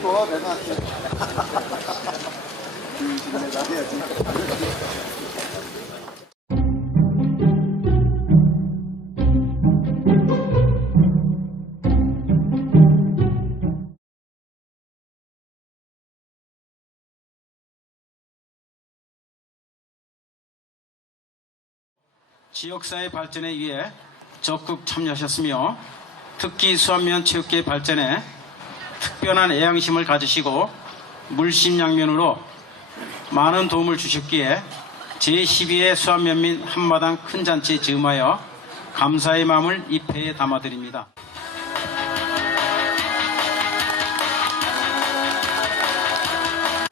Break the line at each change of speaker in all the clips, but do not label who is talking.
또 내가 할게. 음, 내가 해야지.
지역사회 발전에 위해 적극 참여하셨으며 특히 수안면 체육계 발전에 특별한 애양심을 가지시고 물심양면으로 많은 도움을 주셨기에 제12회 수안면 민 한마당 큰 잔치에 즈음하여 감사의 마음을 입회에 담아드립니다.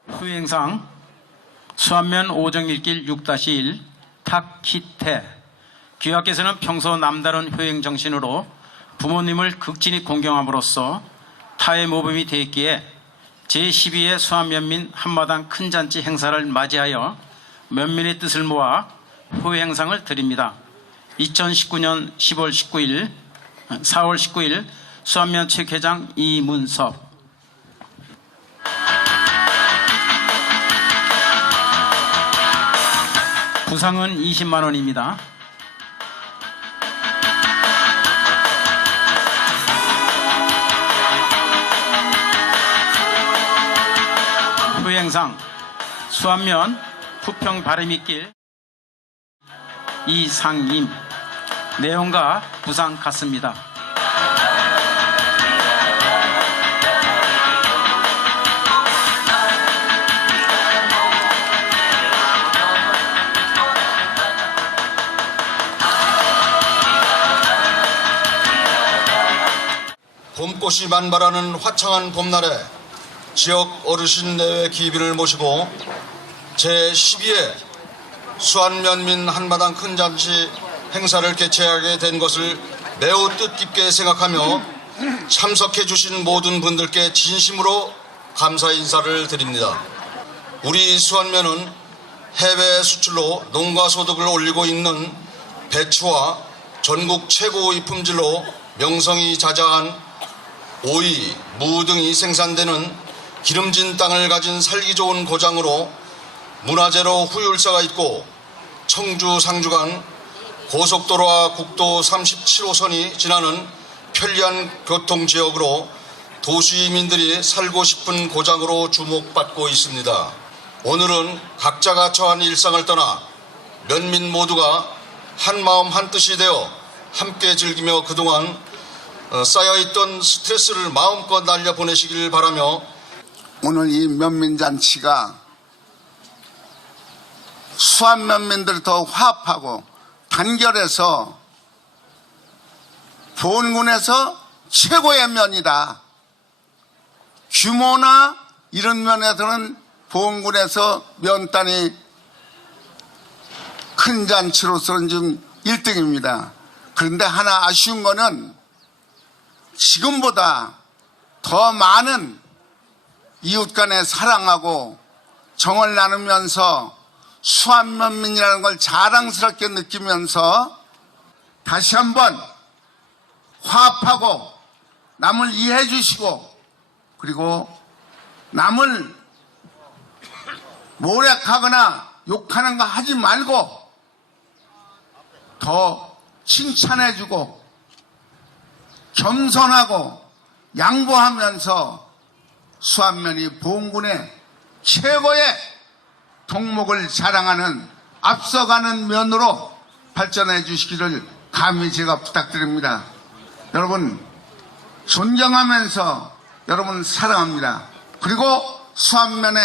후행상 수안면 오정일길 6-1 탁히태 귀하께서는 평소 남다른 효행 정신으로 부모님을 극진히 공경함으로써 타의 모범이 되었기에 제12회 수안면민 한마당 큰 잔치 행사를 맞이하여 면민의 뜻을 모아 효행상을 드립니다. 2019년 10월 19일, 4월 19일 수안면 체육회장 이문섭 부상은 20만 원입니다. 후행상 수안면 부평 바람이길 이상임 내용과 부상 같습니다.
봄꽃이 만발하는 화창한 봄날에 지역 어르신 내외 기빈을 모시고 제12회 수안면민 한마당 큰 잔치 행사를 개최하게 된 것을 매우 뜻깊게 생각하며 참석해 주신 모든 분들께 진심으로 감사 인사를 드립니다. 우리 수안면은 해외 수출로 농가 소득을 올리고 있는 배추와 전국 최고의 품질로 명성이 자자한 오이, 무 등이 생산되는 기름진 땅을 가진 살기 좋은 고장으로 문화재로 후율사가 있고 청주 상주 간 고속도로와 국도 37호선이 지나는 편리한 교통지역으로 도시민들이 살고 싶은 고장으로 주목받고 있습니다. 오늘은 각자가 처한 일상을 떠나 면민 모두가 한 마음 한 뜻이 되어 함께 즐기며 그동안 어, 쌓여있던 스트레스를 마음껏 날려보내시길 바라며
오늘 이 면민잔치가 수한 면민들 더 화합하고 단결해서 보은군에서 최고의 면이다. 규모나 이런 면에서는 보은군에서 면단이 큰 잔치로서는 좀 1등입니다. 그런데 하나 아쉬운 거는 지금보다 더 많은 이웃 간에 사랑하고 정을 나누면서 수한면민이라는 걸 자랑스럽게 느끼면서 다시 한번 화합하고 남을 이해해 주시고 그리고 남을 모략하거나 욕하는 거 하지 말고 더 칭찬해 주고 겸손하고 양보하면서 수안면이 보은군의 최고의 동목을 자랑하는 앞서가는 면으로 발전해 주시기를 감히 제가 부탁드립니다. 여러분 존경하면서 여러분 사랑합니다. 그리고 수안면의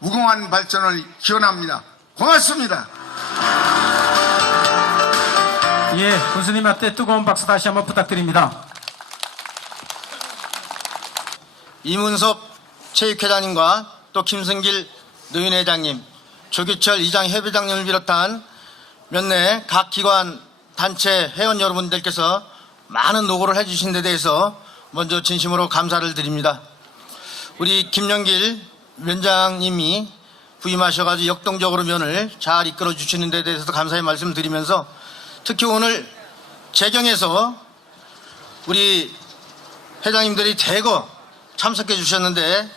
무궁한 발전을 기원합니다. 고맙습니다.
예, 군수님한테 뜨거운 박수 다시 한번 부탁드립니다.
이문섭 체육회장님과 또 김승길 노인회장님, 조규철 이장 협의장님을 비롯한 몇내 각 기관 단체 회원 여러분들께서 많은 노고를 해주신 데 대해서 먼저 진심으로 감사를 드립니다. 우리 김영길 위원장님이 부임하셔가지고 역동적으로 면을 잘 이끌어 주시는 데 대해서도 감사의 말씀 드리면서 특히 오늘 재경에서 우리 회장님들이 대거 참석해 주셨는데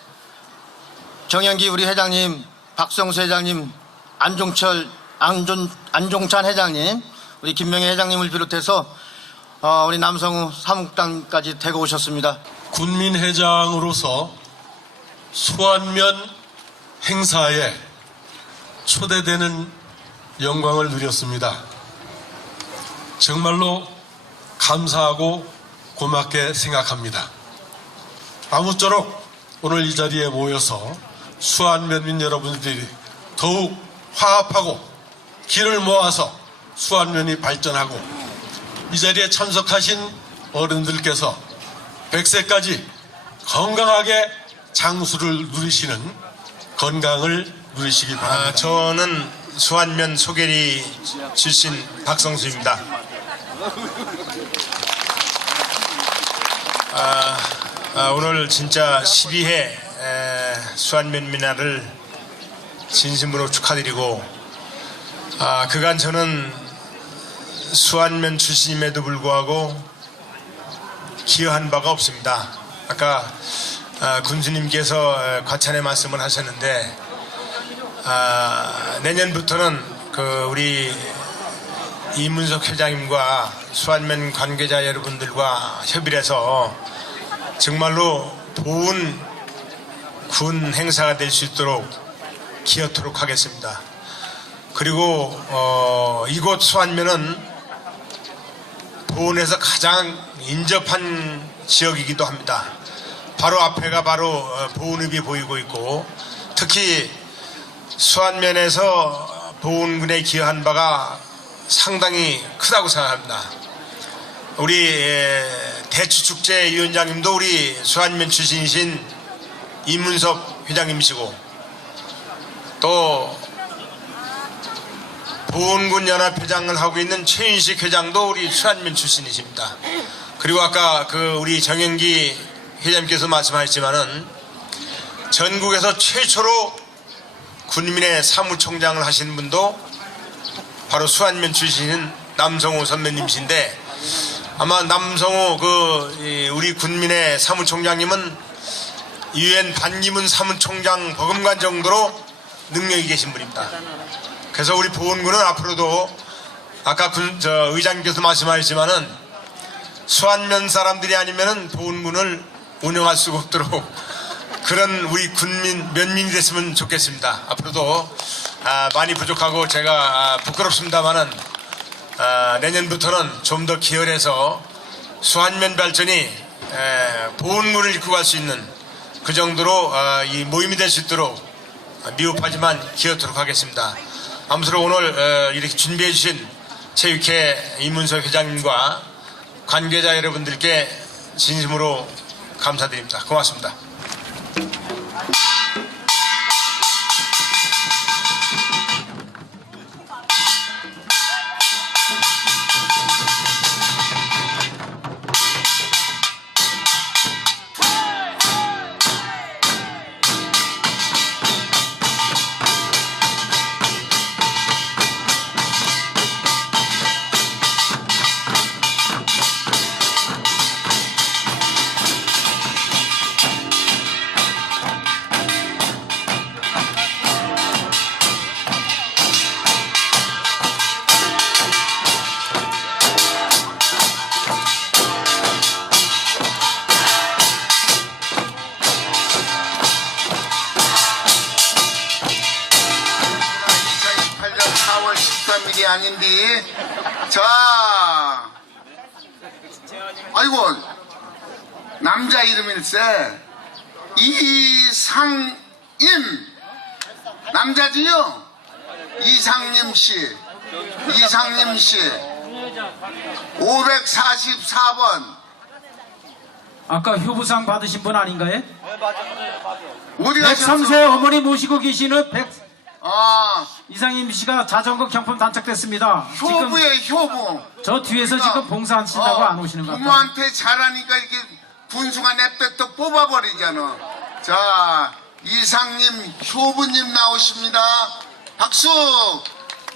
정영기 우리 회장님, 박성수 회장님, 안종철, 안종, 안종찬 회장님, 우리 김명희 회장님을 비롯해서 어, 우리 남성우 사무국장까지 대거 오셨습니다.
군민회장으로서 수완면 행사에 초대되는 영광을 누렸습니다. 정말로 감사하고 고맙게 생각합니다. 아무쪼록 오늘 이 자리에 모여서 수완면민 여러분들이 더욱 화합하고 길을 모아서 수완면이 발전하고 이 자리에 참석하신 어른들께서 100세까지 건강하게 장수를 누리시는 건강을 누리시기 바랍니다.
아, 저는 수완면 소계리 출신 박성수입니다. 아, 아, 오늘 진짜 12회 에, 수완면 민화를 진심으로 축하드리고 아, 그간 저는 수완면 출신임에도 불구하고 기여한 바가 없습니다. 아까 아, 군수님께서 에, 과찬의 말씀을 하셨는데 아, 내년부터는 그 우리 이문석 회장님과 수완면 관계자 여러분들과 협의를 해서 정말로 좋은 군 행사가 될 수 있도록 기여토록 하겠습니다. 그리고 어, 이곳 수완면은 보훈에서 가장 인접한 지역이기도 합니다. 바로 앞에가 바로 어, 보훈읍이 보이고 있고 특히 수안면에서 보훈군에 기여한 바가 상당히 크다고 생각합니다. 우리 에, 대추축제위원장님도 우리 수안면 출신이신 이문섭 회장님이시고 또 보훈군 연합회장을 하고 있는 최윤식 회장도 우리 수안면 출신이십니다. 그리고 아까 그 우리 정영기 회장님께서 말씀하셨지만은 전국에서 최초로 군민의 사무총장을 하신 분도 바로 수안면 출신인 남성호 선배님이신데 아마 남성호 그 이, 우리 군민의 사무총장님은 유엔 반기문 사무총장 버금간 정도로 능력이 계신 분입니다. 그래서 우리 보훈군은 앞으로도 아까 군, 저 의장님께서 말씀하셨지만은 수안면 사람들이 아니면은 보훈군을 운영할 수가 없도록 그런 우리 군민 면민이 됐으면 좋겠습니다. 앞으로도 아, 많이 부족하고 제가 아, 부끄럽습니다만은 아, 내년부터는 좀 더 기여해서 수한면 발전이 에, 보훈군을 이끌고 갈 수 있는 그 정도로 아, 이 모임이 될 수 있도록 미흡하지만 기여토록 하겠습니다. 아무쪼록 오늘 어, 이렇게 준비해 주신 체육회 이문석 회장님과 관계자 여러분들께 진심으로 감사드립니다. 고맙습니다.
13일이 아닌데. 자. 아이고. 남자 이름일세. 이상임. 남자지요? 이상임 씨. 이상임 씨. 544번.
아까 효부상 받으신 분 아닌가요?
어디 가셨어?
103세 어머니 모시고 계시는 백
아
이상임 씨가 자전거 경품 단착됐습니다. 지금
효부의 효부
저 뒤에서 지금 봉사하신다고
어,
안 오시는 것 같아요.
부모한테 잘하니까 이렇게 군수가 냅뒀다 뽑아버리잖아. 자, 이상님, 효부님 나오십니다. 박수!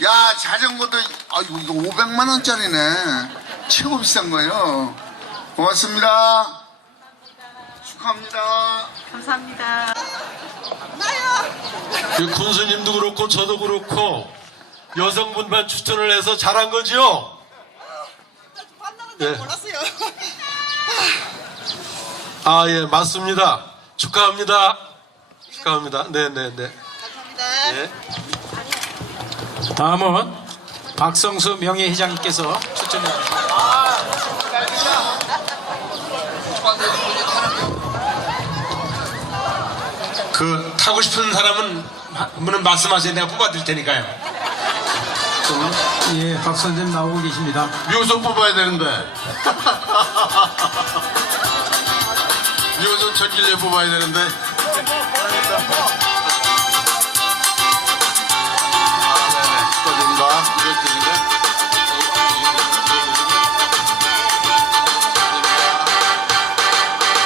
야, 자전거도, 아이고, 이거 500만원짜리네. 최고 비싼 거예요. 고맙습니다. 축하합니다.
감사합니다.
그 군수님도 그렇고 저도 그렇고 여성분만 추천을 해서 잘한 거지요? 예.
몰랐어요.
아, 예, 맞습니다. 축하합니다. 축하합니다. 네 네 네.
감사합니다.
예.
다음은 박성수 명예회장님께서 추천해 주십니다.
그 타고 싶은 사람은 분은 말씀하세요. 내가 뽑아드릴 테니까요.
예, 박 선생님 나오고 계십니다.
묘선 뽑아야 되는데. 묘선 천길래 뽑아야 되는데. 아, 네네. 축하드립니다. 200점인데.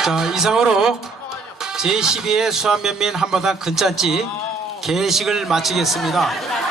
자, 이상으로 제12회 수안면민 한바탕 근잔치 개식을 마치겠습니다.